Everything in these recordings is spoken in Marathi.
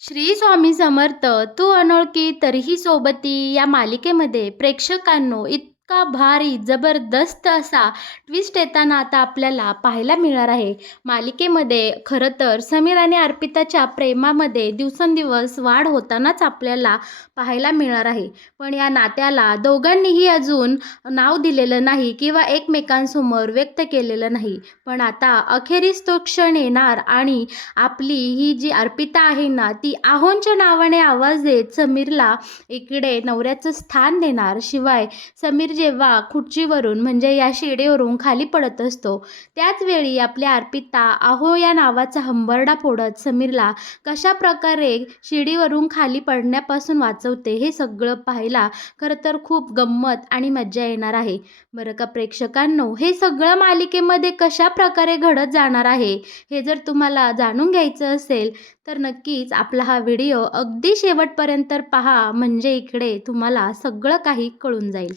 श्री स्वामी समर्थ. तू अनोळखी तरीही सोबती या मालिकेमध्ये प्रेक्षकांनो इतका भारी जबरदस्त असा ट्विस्ट येताना आता आपल्याला पाहायला मिळणार आहे. मालिकेमध्ये खरं तर समीर आणि अर्पिताच्या प्रेमामध्ये दिवसेंदिवस वाढ होतानाच आपल्याला पाहायला मिळणार आहे. पण या नात्याला दोघांनीही अजून नाव दिलेलं नाही किंवा एकमेकांसमोर व्यक्त केलेलं नाही. पण आता अखेरीस तो क्षण येणार आणि आपली ही जी अर्पिता आहे ना, ती आहोंच्या नावाने आवाज देत समीरला इकडे नवऱ्याचं स्थान देणार. शिवाय समीर जेव्हा खुर्चीवरून म्हणजे या शिडीवरून खाली पडत असतो, त्याच वेळी आपल्या अर्पिता आहो या नावाचा हंबरडा फोडत समीरला कशा प्रकारे शिडीवरून खाली पडण्यापासून वाचवते, हे सगळं पाहायला खरं तर खूप गंमत आणि मज्जा येणार आहे. बरं का प्रेक्षकांनो, हे सगळं मालिकेमध्ये कशा प्रकारे घडत जाणार आहे, हे जर तुम्हाला जाणून घ्यायचं असेल तर नक्कीच आपला हा व्हिडिओ अगदी शेवटपर्यंत पहा, म्हणजे इकडे तुम्हाला सगळं काही कळून जाईल.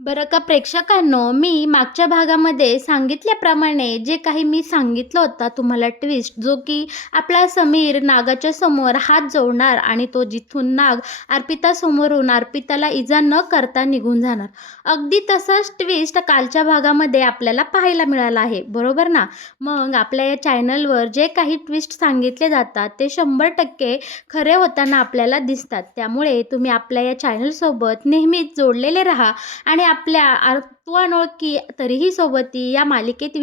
बरं का प्रेक्षकांनो, मी मागच्या भागामध्ये सांगितल्याप्रमाणे जे काही मी सांगितलं होतं तुम्हाला ट्विस्ट, जो की आपला समीर नागाच्या समोर हात जोडणार आणि तो जिथून नाग अर्पितासमोरून अर्पिताला इजा न करता निघून जाणार, अगदी तसंच ट्विस्ट कालच्या भागामध्ये आपल्याला पाहायला मिळालं आहे, बरोबर ना? मग आपल्या या चॅनलवर जे काही ट्विस्ट सांगितले जातात ते 100% खरे होताना आपल्याला दिसतात. त्यामुळे तुम्ही आपल्या या चॅनलसोबत नेहमीच जोडलेले राहा आणि आपल्या तू अनोळखी तरीही सोबती या मालिकेत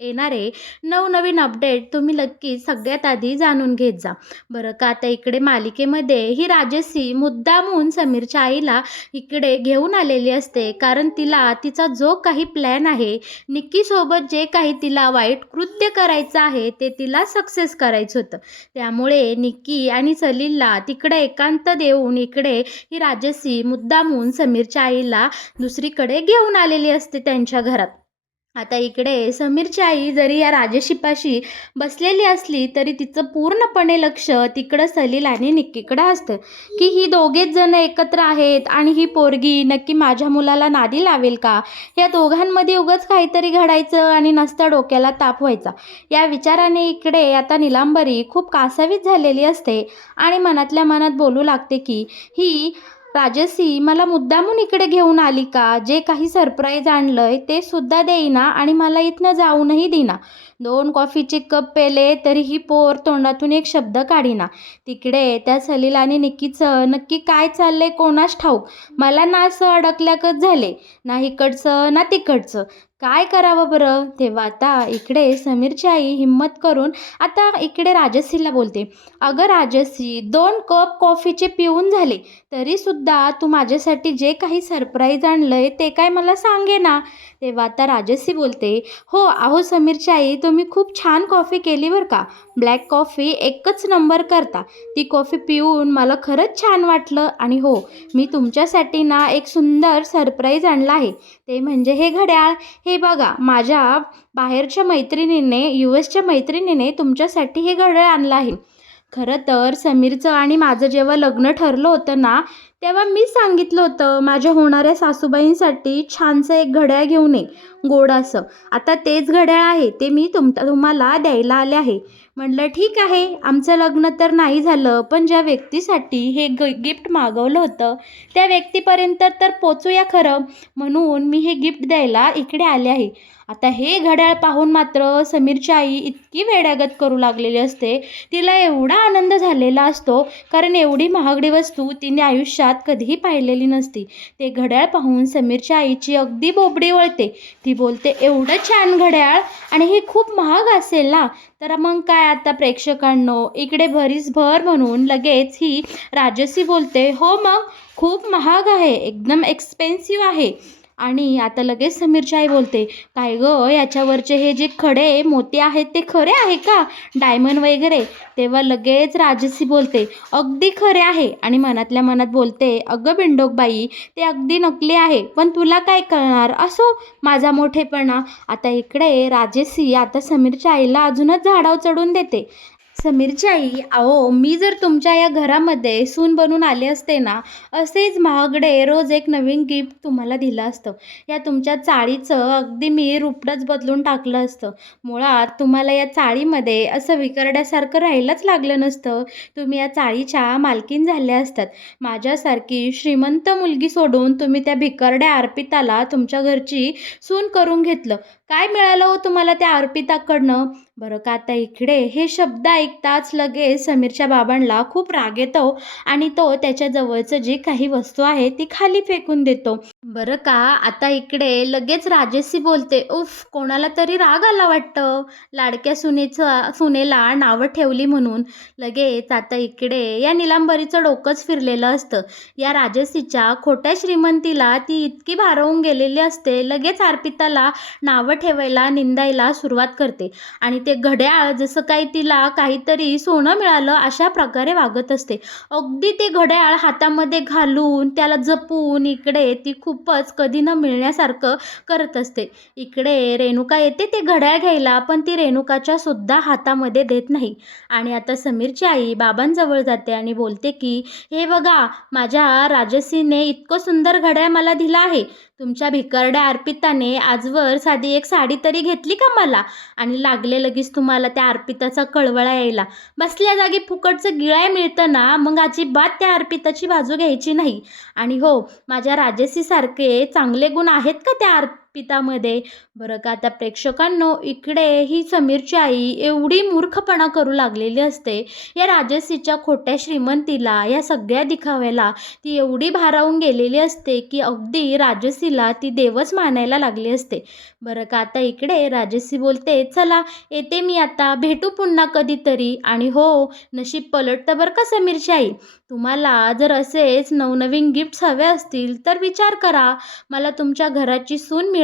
येणारे नवनवीन अपडेट तुम्ही नक्कीच सगळ्यात आधी जाणून घेत जा. बरं का आता इकडे मालिकेमध्ये ही राजश्री मुद्दामून समीरच्या आईला इकडे घेऊन आलेली असते, कारण तिला तिचा जो काही प्लॅन आहे, निक्कीसोबत जे काही तिला वाईट कृत्य करायचं आहे ते तिला सक्सेस करायचं होतं. त्यामुळे निक्की आणि सलीलला तिकडे एकांत देऊन इकडे ही राजश्री मुद्दामून समीरच्या आईला दुसरीकडे घेऊन आलेली असते त्यांच्या घरात. आता इकडे समीरची आई जरी या राजश्रीपाशी बसलेली असली तरी तिचं पूर्णपणे लक्ष तिकडं सलील आणि निक्कीकडं असतं, की ही दोघेच जण एकत्र आहेत आणि ही पोरगी नक्की माझ्या मुलाला नादी लावेल का, या दोघांमध्ये उगाच काहीतरी घडायचं आणि नसता डोक्याला ताप व्हायचा, या विचाराने इकडे आता निलांबरी खूप कासावीस झालेली असते आणि मनातल्या मनात बोलू लागते की ही राजश्री मला मुद्दामून इकडे घेऊन आली का, जे काही सरप्राईज आणलंय ते सुद्धा देईना आणि मला इथनं जाऊनही देईना. 2 कॉफीचे कप पेले तरी ही पोर तोंडातून एक शब्द काढीना. तिकडे त्या सलील आणि निक्कीचं नक्की काय चाललंय कोणास ठाऊक, मला ना असं अडकल्यागत झाले, ना इकडचं ना तिकडचं, काय करावं बरं? तेव्हा आता इकडे समीरची आई हिम्मत करून आता इकडे राजश्रीला बोलते, अगं राजश्री, 2 कप कॉफीचे पिऊन झाले तरीसुद्धा तू माझ्यासाठी जे काही सरप्राईज आणलंय ते काय मला सांगे ना. तेव्हा आता राजश्री बोलते, हो अहो समीरची आई, तुम्ही खूप छान कॉफी केली बरं का, ब्लॅक कॉफी एकच नंबर करता. ती कॉफी पिऊन मला खरंच छान वाटलं आणि हो, मी तुमच्यासाठी ना एक सुंदर सरप्राईज आणला आहे, ते म्हणजे हे घड्याळ. हे बघा, माझ्या बाहेरच्या मैत्रिणीने US च्या मैत्रिणीने तुमच्यासाठी हे घड्याळ आणलं आहे. खरं तर समीरचं आणि माझं जेव्हा लग्न ठरलं होतं ना, तेव्हा मी सांगितलं होतं माझ्या होणाऱ्या सासूबाईंसाठी छानसं एक घड्याळ घेऊन ये, गोड असं. आता तेच घड्याळ आहे, ते मी तुम्हाला द्यायला आले आहे. म्हटलं ठीक आहे, आमचं लग्न तर नाही झालं, पण ज्या व्यक्तीसाठी हे गिफ्ट मागवलं होतं त्या व्यक्तीपर्यंत तर पोचूया खरं, म्हणून मी हे गिफ्ट द्यायला इकडे आले आहे. आता हे घड्याळ पाहून मात्र समीरची आई इतकी वेड्यागत करू लागलेली असते, तिला एवढा आनंद झालेला असतो, कारण एवढी महागडी वस्तू तिने आयुष्यात कधीही पाहिलेली नसती. ते घड्याळ पाहून समीरच्या आईची अगदी बोबडी वळते. ती बोलते, एवढं छान घड्याळ आणि हे खूप महाग असेल ना? तर मग काय आता प्रेक्षकांनो, इकडे भरीसभर म्हणून लगेच ही राजश्री बोलते, हो मग खूप महाग आहे, एकदम एक्सपेन्सिव्ह आहे. आणि आता लगेच समीरची आई बोलते, काय गं, याच्यावरचे हे जे खडे मोती आहेत ते खरे आहे का, डायमंड वगैरे? तेव्हा लगेच राजश्री बोलते, अगदी खरे आहे. आणि मनातल्या मनात बोलते, अगं बिंडोकबाई, ते अगदी नकली आहे, पण तुला काय कळणार, असो माझा मोठेपणा. आता इकडे राजश्री आता समीरच्या आईला अजूनच झाडावर चढून देते. समीरची आई, अहो मी जर तुमच्या या घरामध्ये सून बनून आले असते ना, असेच महागडे रोज एक नवीन गिफ्ट तुम्हाला दिलं असतं. या तुमच्या चाळीचं अगदी मी रूपडंच बदलून टाकलं असतं. मुळात तुम्हाला या चाळीमध्ये असं विखरड्यासारखं राहायलाच लागलं नसतं. तुम्ही या चाळीच्या मालकीण झाल्या असतात. माझ्यासारखी श्रीमंत मुलगी सोडून तुम्ही त्या भिकारड्या अर्पिताला तुमच्या घरची सून करून घेतलं. काय मिळालं हो तुम्हाला त्या अर्पिताकडनं? बरं का आता इकडे हे शब्द ऐकताच लगेच समीरच्या बाबांना खूप राग येतो आणि तो त्याच्या जवळचं जी काही वस्तू आहे ती खाली फेकून देतो. बरं का आता इकडे लगेच राजेशी बोलते, उफ कोणाला तरी राग आला वाटतं लाडक्या सुनेला नावं ठेवली म्हणून. लगेच आता इकडे या निलांबरीचं डोकंच फिरलेलं असतं. या राजसीच्या खोट्या श्रीमंतीला ती इतकी भारावून गेलेली असते, लगेच अर्पिताला नावं ठेवायला निंदायला सुरुवात करते आणि ते घड्याळ जसं काही तिला काहीतरी सोनं मिळालं अशा प्रकारे वागत असते. अगदी ते घड्याळ हातामध्ये घालून त्याला जपून इकडे ती खूपच कधी न मिळण्यासारखं करत असते. इकडे रेणुका येते ते घड्याळ घ्यायला, पण ती रेणुकाच्या सुद्धा हातामध्ये देत नाही. आणि आता समीरची आई बाबांजवळ जाते आणि बोलते की हे बघा, माझ्या राजसीने इतकं सुंदर घड्याळ मला दिलं आहे. तुमच्या भिकारड्या अर्पिताने आजवर साधी एक साडी तरी घेतली का मला? आणि लागले लगेच तुम्हाला त्या अर्पिताचा कळवळा यायला. बसल्या जागी फुकटचं गिळाय मिळतं ना, मग अजिबात त्या अर्पिताची बाजू घ्यायची नाही. आणि हो, माझ्या राजसीसारखे चांगले गुण आहेत का त्या अर्पितामध्ये? बरं का आता प्रेक्षकांनो, इकडे ही समीरची आई एवढी मूर्खपणा करू लागलेली असते. या राजसीच्या खोट्या श्रीमंतीला, या सगळ्या दिखाव्याला ती एवढी भारावून गेलेली असते की अगदी राजसीला ती देवच मानायला लागली असते. बरं का आता इकडे राजसी बोलते, चला येते मी आता, भेटू पुन्हा कधीतरी. आणि हो, नशीब पलटतं बरं का समीरची आई. तुम्हाला जर असेच नवनवीन गिफ्ट्स हवे असतील तर विचार करा. मला तुमच्या घराची सून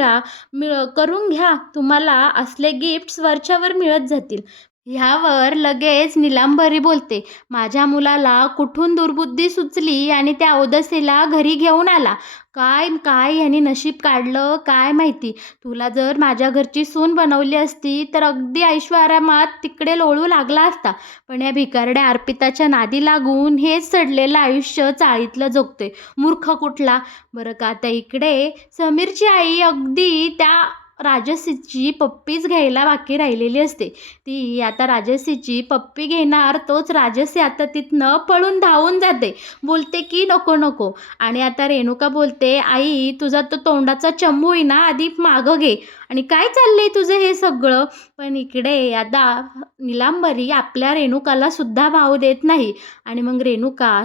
करून घ्या. तुम्हाला असले गिफ्ट्स वरच्यावर मिळत जातील. ह्यावर लगेच निलांबरी बोलते, माझ्या मुलाला कुठून दुर्बुद्धी सुचली आणि त्या औदसेला घरी घेऊन आला. काय काय ह्यानी नशीब काढलं काय माहिती. तुला जर माझ्या घरची सून बनवली असती तर अगदी ऐशोआरामात तिकडे लोळू लागला असता. पण या भिकारड्या अर्पिताच्या नादी लागून हेच सडलेलं आयुष्य चाळीतलं जगतोय. मूर्ख कुठला. बरं का आता इकडे समीरची आई अगदी त्या राजसीची पप्पीच घ्यायला बाकी राहिलेली असते. ती आता राजसीची पप्पी घेणार, तोच राजसी आता तिथनं पळून धावून जाते. बोलते की नको नको. आणि आता रेणुका बोलते, आई तुझा तो तोंडाचा चंबू आहे ना, आधी मागं घे. आणि काय चाललंय तुझं हे सगळं? पण इकडे आता निलांबरी आपल्या रेणुकाला सुद्धा भाव देत नाही. आणि मग रेणुका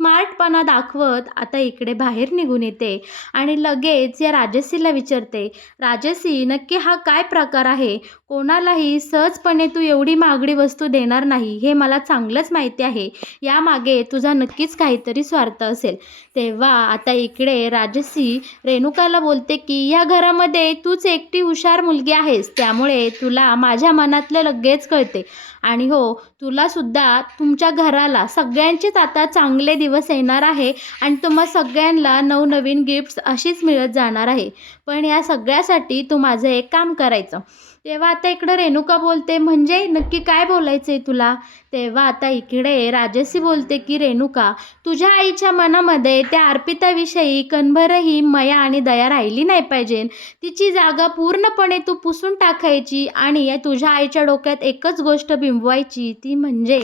स्मार्टपणा दाखवत आता इकडे बाहेर निघून येते आणि लगेच या राजसीला विचारते, राजसी नक्की हा काय प्रकार आहे? कोणालाही सहजपणे तू एवढी महागडी वस्तू देणार नाही हे मला चांगलंच माहिती आहे. यामागे तुझा नक्कीच काहीतरी स्वार्थ असेल. तेव्हा आता इकडे राजसी रेणुकाला बोलते की या घरामध्ये तूच एकटी हुशार मुलगी आहेस, त्यामुळे तुला माझ्या मनातलं लगेच कळते. आणि हो, तुलासुद्धा तुमच्या घराला सगळ्यांचेच आता चांगले दिवस येणार आहे आणि तुम्हा सगळ्यांना नवनवीन गिफ्ट्स अशीच मिळत जाणार आहे. पण या सगळ्यासाठी तू माझं एक काम करायचं. तेव्हा आता इकडं रेणुका बोलते, म्हणजे नक्की काय बोलायचं आहे तुला? तेव्हा आता इकडे राजसी बोलते की रेणुका, तुझ्या आईच्या मनामध्ये त्या अर्पिताविषयी कणभरही मया आणि दया राहिली नाही पाहिजे. तिची जागा पूर्णपणे तू पुसून टाकायची आणि तुझ्या आईच्या डोक्यात एकच गोष्ट बिंबवायची, ती म्हणजे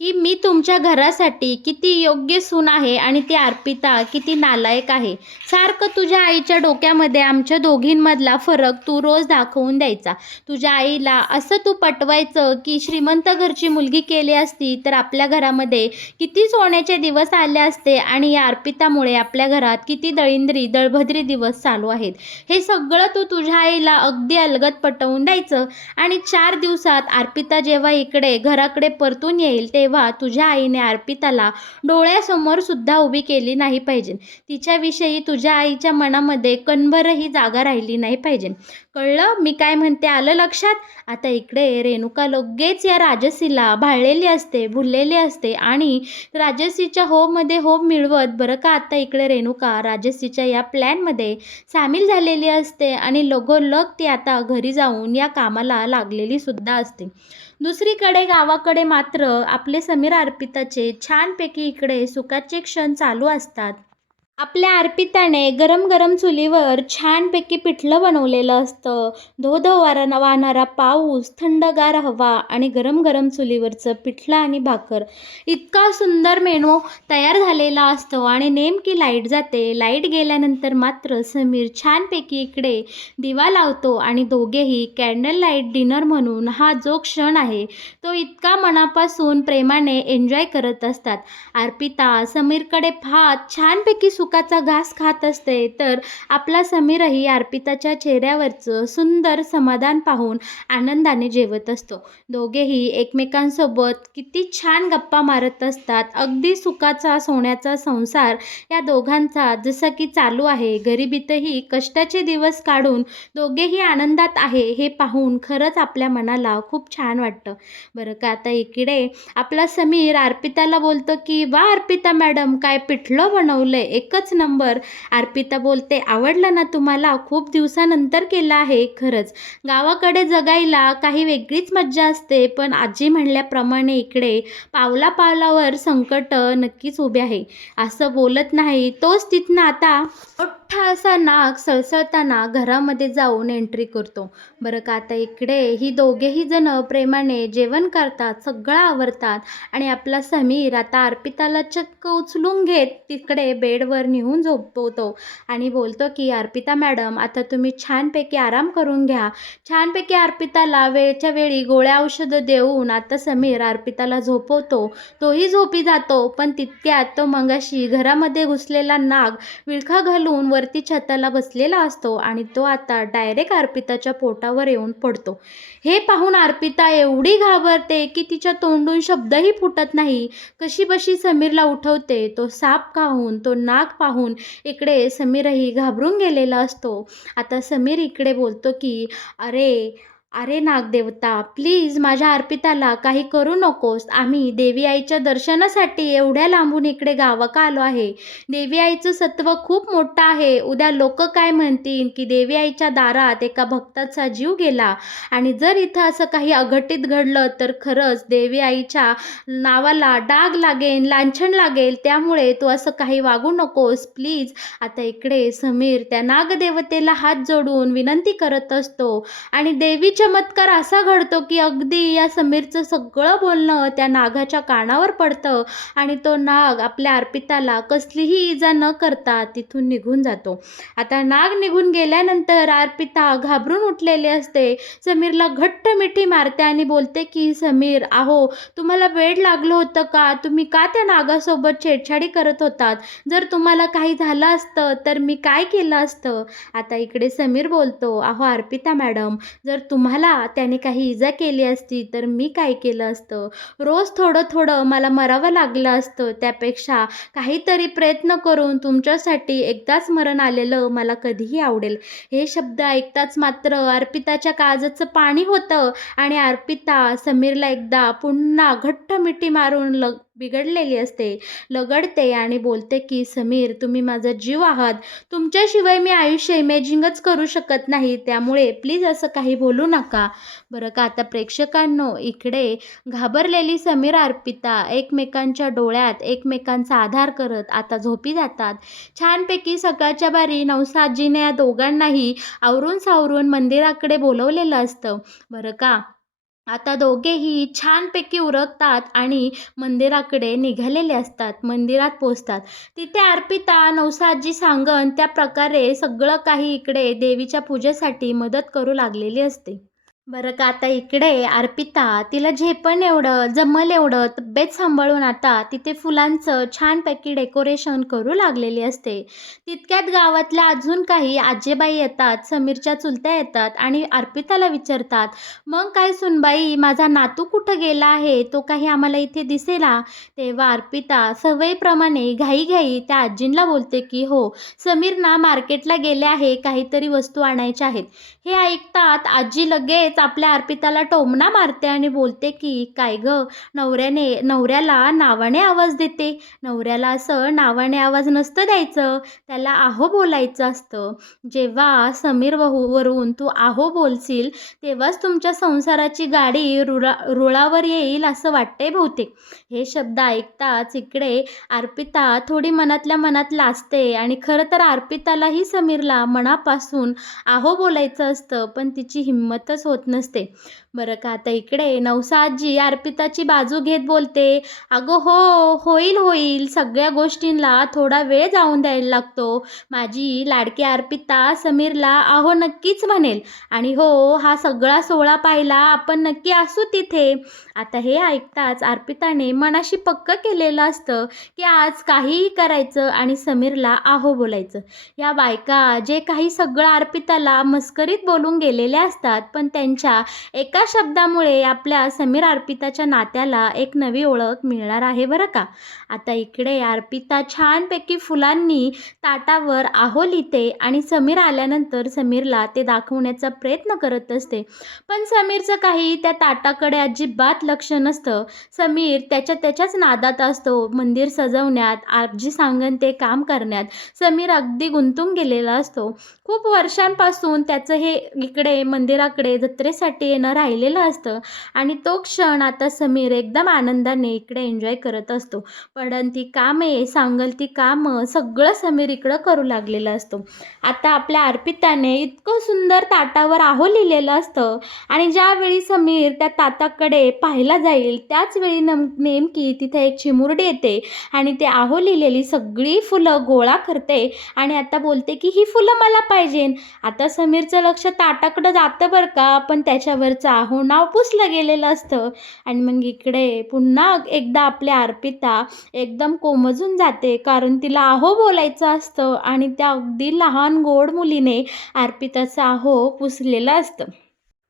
की मी तुमच्या घरासाठी किती योग्य सून आहे आणि ती अर्पिता किती नालायक आहे. सारखं तुझ्या आईच्या डोक्यामध्ये आमच्या दोघींमधला फरक तू रोज दाखवून द्यायचा. तुझ्या आईला असं तू पटवायचं की श्रीमंत घरची मुलगी केली असती तर आपल्या घरामध्ये किती सोन्याचे दिवस आले असते आणि या अर्पितामुळे आपल्या घरात किती दळभद्री दिवस चालू आहेत. हे सगळं तू तुझ्या आईला अगदी अलगद पटवून द्यायचं. आणि 4 दिवसात अर्पिता जेव्हा इकडे घराकडे परतून येईल तेव्हा तुझ्या आईने अर्पिताला डोळ्यासमोर सुद्धा उभी केली नाही पाहिजे. तिच्याविषयी तुझ्या आईच्या मनामध्ये कणभरही जागा राहिली नाही पाहिजे. कळलं मी काय म्हणते? आलं लक्षात? आता इकडे रेणुका लगेच या राजसीला भाळलेली असते, भुललेली असते आणि राजसीच्या होमध्ये होप मिळवत बरं का आता इकडे रेणुका राजसीच्या या प्लॅनमध्ये सामील झालेली असते आणि लगोलग ती आता घरी जाऊन या कामाला लागलेली सुद्धा असते. दुसरीकडे गावाकडे मात्र आपले समीर अर्पिताचे छानपैकी इकडे सुखाचे क्षण चालू असतात. आपल्या अर्पिताने गरम गरम चुलीवर छानपैकी पिठलं बनवलेलं असतं. धो धो वाहणारा पाऊस, थंडगार हवा आणि गरम गरम चुलीवरचं पिठलं आणि भाकर. इतका सुंदर मेनू तयार झालेला असतो आणि नेमकी लाईट जाते. लाईट गेल्यानंतर मात्र समीर छानपैकी इकडे दिवा लावतो आणि दोघेही कॅन्डल लाईट डिनर म्हणून हा जो क्षण आहे तो इतका मनापासून प्रेमाने एन्जॉय करत असतात. अर्पिता समीरकडे पाहत छानपैकी सुखाचा घास खात असते, तर आपला समीरही अर्पिताच्या चेहऱ्यावरचं सुंदर समाधान पाहून आनंदाने जेवत असतो. दोघेही एकमेकांसोबत किती छान गप्पा मारत असतात. अगदी सुखाचा सोन्याचा संसार या दोघांचा जसा की चालू आहे. गरिबीतही कष्टाचे दिवस काढून दोघेही आनंदात आहे हे पाहून खरंच आपल्या मनाला खूप छान वाटतं. बरं का, आता इकडे आपला समीर अर्पिताला बोलतो की वा अर्पिता मॅडम, काय पिठलं बनवलंय, एकच नंबर. अर्पिता बोलते, आवडलं ना तुम्हाला? खूप दिवसानंतर केलं आहे. खरंच गावाकडे जगायला काही वेगळीच मज्जा असते, पण आजी म्हणल्याप्रमाणे इकडे पावला पावलावर संकट नक्कीच उभे आहे. असं बोलत नाही तोच तिथनं आता मोठा असा नाग सळसळताना घरामध्ये जाऊन एंट्री करतो. बरं का, आता इकडे ही दोघेही जण प्रेमाने जेवण करतात, सगळं आवरतात आणि आपला समीर आता अर्पिताला चक्क उचलून घेत तिकडे बेडवर नेऊन झोपवतो आणि बोलतो की अर्पिता मॅडम, आता तुम्ही छानपैकी आराम करून घ्या. छानपैकी अर्पिताला वेळच्या वेळी गोळ्या औषधं देऊन आता समीर अर्पिताला झोपवतो. तोही झोपी जातो, पण तितक्यात तो मगाशी घरामध्ये घुसलेला नाग विळखा घालून वरती छताला बसलेला असतो आणि तो आता डायरेक्ट अर्पिताच्या पोटावर येऊन पडतो. हे पाहून अर्पिता एवढी घाबरते की तिच्या तोंडून शब्दही फुटत नाही. कशीबशी समीरला उठवते. तो साप पाहून, तो नाग पाहून इकडे समीरही घाबरून गेलेला असतो. आता समीर इकडे बोलतो की अरे अरे नागदेवता, प्लीज माझ्या अर्पिताला काही करू नकोस. आम्ही देवी आईच्या दर्शनासाठी एवढ्या लांबून इकडे गावाका आलो आहे. देवी आईचं सत्व खूप मोठं आहे. उद्या लोक काय म्हणतील की देवी आईच्या दारात एका भक्ताचा जीव गेला, आणि जर इथं असं काही अघटित घडलं तर खरंच देवी आईच्या नावाला डाग लागेल, लांछन लागेल. त्यामुळे तू असं काही वागू नकोस प्लीज. आता इकडे समीर त्या नागदेवतेला हात जोडून विनंती करत असतो आणि देवी चमत्कार असा घडतो की अगदी या समीरचं सगळं बोलणं त्या नागाच्या कानावर पडतं आणि तो नाग आपल्या अर्पिताला कसलीही इजा न करता तिथून निघून जातो. आता नाग निघून गेल्यानंतर अर्पिता घाबरून उठलेली असते. समीरला घट्ट मिठी मारते आणि बोलते की समीर, अहो तुम्हाला वेड लागलं होतं का? तुम्ही का त्या नागासोबत छेडछाडी करत होतात? जर तुम्हाला काही झालं असतं तर मी काय केलं असतं? आता इकडे समीर बोलतो, अहो अर्पिता मॅडम, जर तुम्हाला त्याने काही इजा केली असती तर मी काय केलं असतं? रोज थोडं थोडं मला मरावं लागलं असतं. त्यापेक्षा काहीतरी प्रयत्न करून तुमच्यासाठी एकदाच मरण आलेलं मला कधीही आवडेल. हे शब्द ऐकताच मात्र अर्पिताच्या काळजाचं पाणी होतं आणि अर्पिता समीरला एकदा पुन्हा घट्ट मिठी मारून बिघडलेली असते, लगडते आणि बोलते की समीर, तुम्ही माझा जीव आहात. तुमच्याशिवाय मी आयुष्य इमॅजिनच करू शकत नाही. त्यामुळे प्लीज असं काही बोलू नका. बरं का, आता प्रेक्षकांनो, इकडे घाबरलेली समीर अर्पिता एकमेकांच्या डोळ्यात एकमेकांचा आधार करत आता झोपी जातात. छानपैकी सकाळच्या बारी नवसाजीने या दोघांनाही आवरून सावरून मंदिराकडे बोलवलेलं असतं. बरं का, आता दोघेही छानपैकी उरकतात आणि मंदिराकडे निघालेले असतात. मंदिरात पोचतात. तिथे अर्पिता नवसाजी सांगन त्या प्रकारे सगळं काही इकडे देवीच्या पूजेसाठी मदत करू लागलेली असते. बरं का, आता इकडे अर्पिता तिला झेपण एवढं, जमल एवढं तब्येत सांभाळून आता तिथे फुलांचं छानपैकी डेकोरेशन करू लागलेली असते. तितक्यात गावातल्या अजून काही आजेबाई येतात, समीरच्या चुलत्या येतात आणि अर्पिताला विचारतात, मग काय सुनबाई, माझा नातू कुठं गेला आहे? तो काही आम्हाला इथे दिसेना. तेव्हा अर्पिता सवयीप्रमाणे घाईघाई त्या आजींना बोलते की हो, समीर ना मार्केटला गेले आहे, काहीतरी वस्तू आणायच्या आहेत. हे ऐकतात आजी लगेच आपल्या अर्पिताला टोमणा मारते आणि बोलते की "काय गं, नवऱ्याला नावाने आवाज देते. नवऱ्याला असं नावाने आवाज नसतं द्यायचं. त्याला आहो बोलायचं असतं. जेव्हा समीर वरून तू आहो बोलशील, तेव्हाच तुमच्या संसाराची गाडी रुळावर येईल असं वाटतंय बहुतेक." हे शब्द ऐकताच इकडे अर्पिता थोडी मनातल्या मनात लाजते आणि खरं तर अर्पितालाही समीरला मनापासून आहो बोलायचं असतं, पण तिची हिंमतच होत नसते. बरं का, आता इकडे नवसा आजी अर्पिताची बाजू घेत बोलते, "अगं हो, होईल. सगळ्या गोष्टींना थोडा वेळ जाऊन द्यायला लागतो. माझी लाडकी अर्पिता समीरला अहो नक्कीच म्हणेल आणि हो, हा सगळा सोहळा पाहायला आपण नक्की असू तिथे." आता हे ऐकताच अर्पिताने मनाशी पक्क केलेलं असतं की आज काहीही करायचं आणि समीरला आहो बोलायचं. या बायका जे काही सगळं अर्पिताला मस्करीत बोलून गेलेल्या असतात, पण त्यांच्या एका शब्दामुळे आपल्या समीर अर्पिताच्या नात्याला एक नवी ओळख मिळणार आहे बरं का. आता इकडे अर्पिता छानपैकी फुलांनी ताटावर आहो लिहिते आणि समीर आल्यानंतर समीरला ते दाखवण्याचा प्रयत्न करत असते. पण समीरचं काही त्या ताटाकडे अजिबात लक्ष नसतं. समीर त्याच्याच नादात असतो. मंदिर सजवण्यात, आजी सांगन ते काम करण्यात समीर अगदी गुंतून गेलेला असतो. खूप वर्षांपासून त्याचं हे इकडे मंदिराकडे जत्रेसाठी येणं राहिलेलं असतं आणि तो क्षण आता समीर एकदम आनंदाने इकडे एन्जॉय करत असतो. पडन ती कामे, सांगल ती कामं सगळं समीर इकडं करू लागलेला असतो. आता आपल्या अर्पिताने इतकं सुंदर ताटावर आहो लिहिलेलं असतं आणि ज्यावेळी समीर त्या ताटाकडे पाहायला जाईल त्याच वेळी नेमकी तिथे एक चिमुरडी येते आणि ते आहो लिहिलेली सगळी फुलं गोळा करते आणि आता बोलते की "ही फुलं मला पाहिजे." आता समीरचं लक्ष ताटाकडं जातं बरं का, पण त्याच्यावरचं आहो नाव पुसलं गेलेलं असतं आणि मग इकडे पुन्हा एकदा आपल्या अर्पिता एकदम कोमजून जाते, कारण तिला आहो बोलायचं असतं आणि त्या अगदी लहान गोड मुलीने अर्पिताचं आहो पुसलेलं असतं.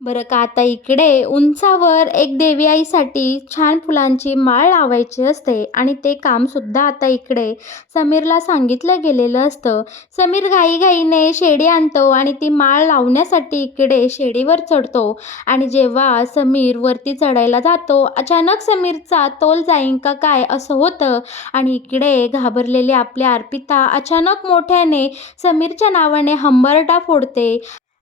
बरं का, आता इकडे उंचावर एक देवी आईसाठी छान फुलांची माळ लावायची असते आणि ते कामसुद्धा आता इकडे समीरला सांगितलं गेलेलं असतं. समीर घाईघाईने शेडी आणतो आणि ती माळ लावण्यासाठी इकडे शेडीवर चढतो आणि जेव्हा समीर वरती चढायला जातो, अचानक समीरचा तोल जाईन का काय असं होतं आणि इकडे घाबरलेली आपल्या अर्पिता अचानक मोठ्याने समीरच्या नावाने हंबरडा फोडते,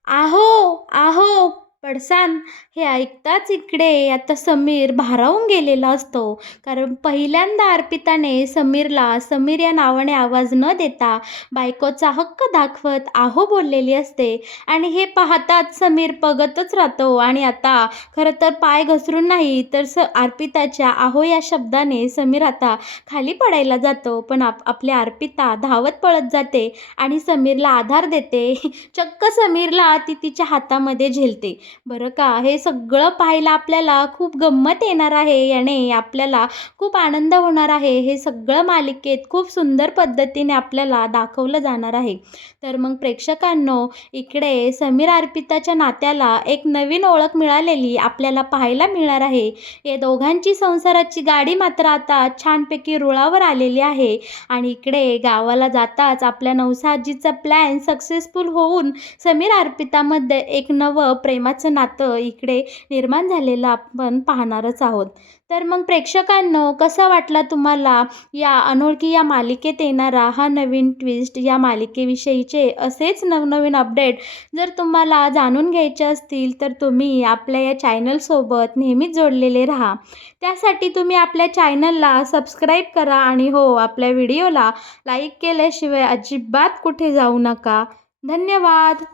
"आहो, आहो." पडसान हे ऐकताच इकडे आता समीर भारावून गेलेला असतो, कारण पहिल्यांदा अर्पिताने समीरला समीर या नावाने आवाज न देता बायकोचा हक्क दाखवत आहो बोललेली असते आणि हे पाहताच समीर बघतच राहतो आणि आता खरं तर पाय घसरून नाही तर अर्पिताच्या आहो या शब्दाने समीर आता खाली पडायला जातो, पण आपल्या अर्पिता धावत पळत जाते आणि समीरला आधार देते. चक्क समीरला ती तिच्या हातामध्ये झेलते. बरं का, हे सगळं पाहायला आपल्याला खूप गंमत येणार आहे. याने आपल्याला खूप आनंद होणार आहे. हे सगळं मालिकेत खूप सुंदर पद्धतीने आपल्याला दाखवलं जाणार आहे. तर मग प्रेक्षकांनो, इकडे समीर अर्पिताच्या नात्याला एक नवीन ओळख मिळालेली आपल्याला पाहायला मिळणार आहे. या दोघांची संसाराची गाडी मात्र आता छानपैकी रुळावर आलेली आहे आणि इकडे गावाला जाताच आपल्या नवसाजीचा प्लॅन सक्सेसफुल होऊन समीर अर्पितामध्ये एक नवं प्रेमाचं नातं इकडे निर्माण झालेलं आपण पाहणारच आहोत. तर मग प्रेक्षकांनो, कसा वाटला तुम्हाला या अनोळखी या मालिकेत येणारा हा नवीन ट्विस्ट? या मालिकेविषयीचे असेच नवनवीन अपडेट जर तुम्हाला जाणून घ्यायचे असतील तर तुम्ही आपल्या या चॅनलसोबत नेहमीच जोडलेले राहा. त्यासाठी तुम्ही आपल्या चॅनलला सबस्क्राईब करा आणि हो, आपल्या व्हिडिओला लाईक केल्याशिवाय अजिबात कुठे जाऊ नका. धन्यवाद.